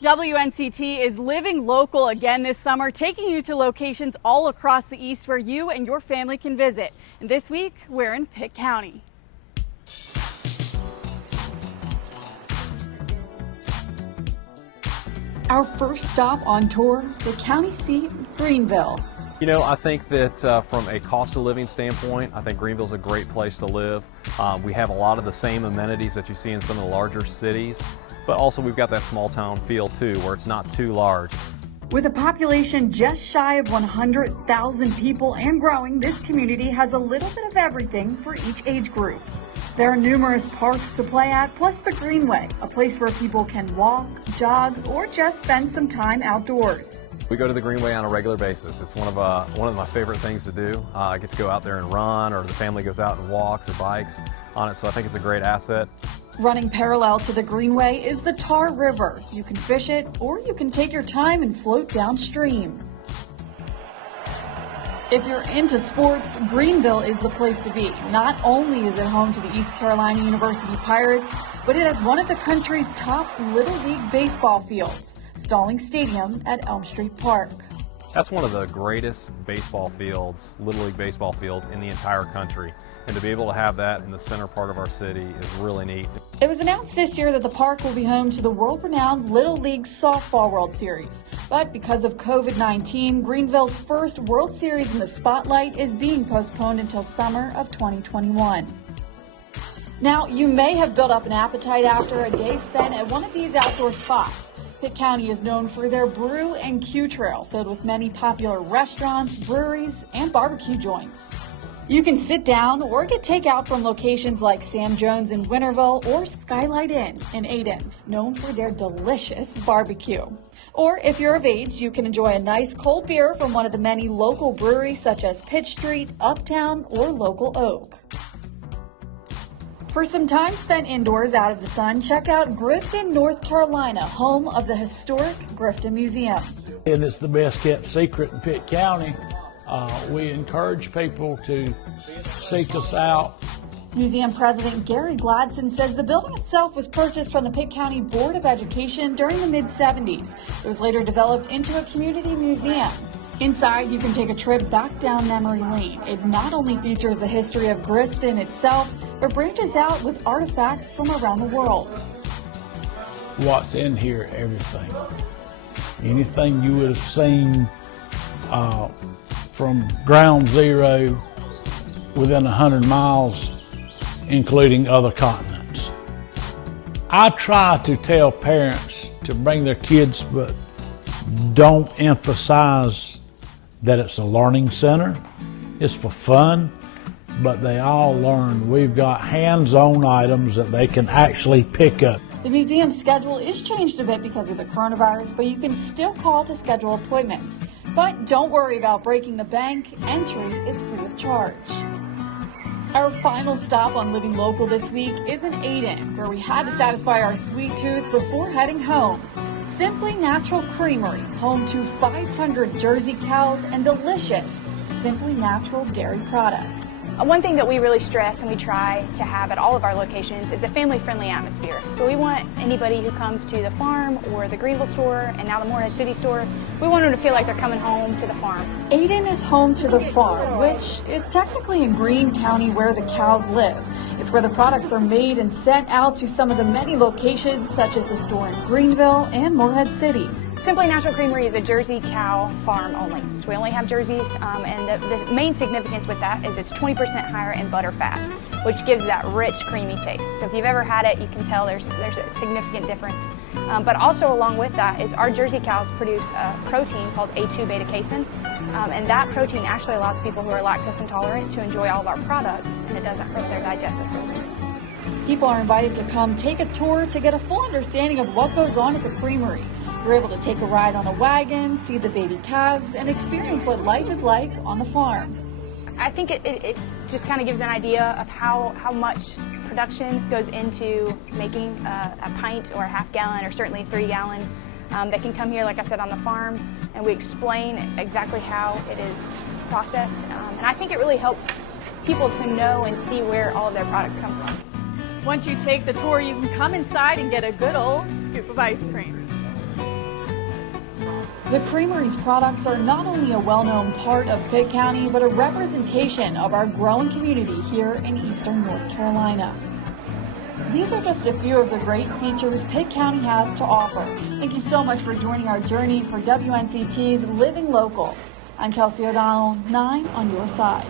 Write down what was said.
WNCT is living local again this summer, taking you to locations all across the East where you and your family can visit. And this week, we're in Pitt County. Our first stop on tour, the county seat, Greenville. You know, I think that from a cost of living standpoint, I think Greenville's a great place to live. We have a lot of the same amenities that you see in some of the larger cities, but also we've got that small town feel too, where it's not too large. With a population just shy of 100,000 people and growing, this community has a little bit of everything for each age group. There are numerous parks to play at, plus the Greenway, a place where people can walk, jog, or just spend some time outdoors. We go to the Greenway on a regular basis. It's one of my favorite things to do. I get to go out there and run, or the family goes out and walks or bikes on it, so I think it's a great asset. Running parallel to the Greenway is the Tar River. You can fish it, or you can take your time and float downstream. If you're into sports, Greenville is the place to be. Not only is it home to the East Carolina University Pirates, but it has one of the country's top Little League baseball fields, Stalling Stadium at Elm Street Park. That's one of the greatest baseball fields, Little League baseball fields in the entire country. And to be able to have that in the center part of our city is really neat. It was announced this year that the park will be home to the world-renowned Little League Softball World Series. But because of COVID-19, Greenville's first World Series in the spotlight is being postponed until summer of 2021. Now, you may have built up an appetite after a day spent at one of these outdoor spots. Pitt County is known for their Brew and Q Trail, filled with many popular restaurants, breweries, and barbecue joints. You can sit down or get takeout from locations like Sam Jones in Winterville or Skylight Inn in Ayden, known for their delicious barbecue. Or if you're of age, you can enjoy a nice cold beer from one of the many local breweries such as Pitt Street, Uptown, or Local Oak. For some time spent indoors out of the sun, check out Grifton, North Carolina, home of the historic Grifton Museum. And it's the best kept secret in Pitt County. We encourage people to seek us out. Museum President Gary Gladson says the building itself was purchased from the Pitt County Board of Education during the mid-'70s. It was later developed into a community museum. Inside, you can take a trip back down memory lane. It not only features the history of Grifton itself, but branches out with artifacts from around the world. What's in here, everything. Anything you would have seen from ground zero within 100 miles, including other continents. I try to tell parents to bring their kids, but don't emphasize that it's a learning center. It's for fun, but they all learn. We've got hands-on items that they can actually pick up. The museum schedule is changed a bit because of the coronavirus, but you can still call to schedule appointments. But don't worry about breaking the bank. Entry is free of charge. Our final stop on Living Local this week is in Ayden, where we had to satisfy our sweet tooth before heading home. Simply Natural Creamery, home to 500 Jersey cows and delicious Simply Natural dairy products. One thing that we really stress and we try to have at all of our locations is a family-friendly atmosphere. So we want anybody who comes to the farm or the Greenville store and now the Morehead City store, we want them to feel like they're coming home to the farm. Ayden is home to the farm, which is technically in Greene County where the cows live. It's where the products are made and sent out to some of the many locations such as the store in Greenville and Morehead City. Simply Natural Creamery is a Jersey cow farm only. So we only have jerseys, and the main significance with that is it's 20% higher in butter fat, which gives that rich, creamy taste. So if you've ever had it, you can tell there's a significant difference. But also along with that is our Jersey cows produce a protein called A2 beta casein, and that protein actually allows people who are lactose intolerant to enjoy all of our products, and it doesn't hurt their digestive system. People are invited to come take a tour to get a full understanding of what goes on at the creamery. You're able to take a ride on a wagon, see the baby calves, and experience what life is like on the farm. I think it just kind of gives an idea of how much production goes into making a pint or a half gallon or certainly 3 gallon. They can come here, like I said, on the farm, and we explain exactly how it is processed. And I think it really helps people to know and see where all of their products come from. Once you take the tour, you can come inside and get a good old scoop of ice cream. The Creamery's products are not only a well-known part of Pitt County, but a representation of our growing community here in eastern North Carolina. These are just a few of the great features Pitt County has to offer. Thank you so much for joining our journey for WNCT's Living Local. I'm Kelsey O'Donnell, 9 on your side.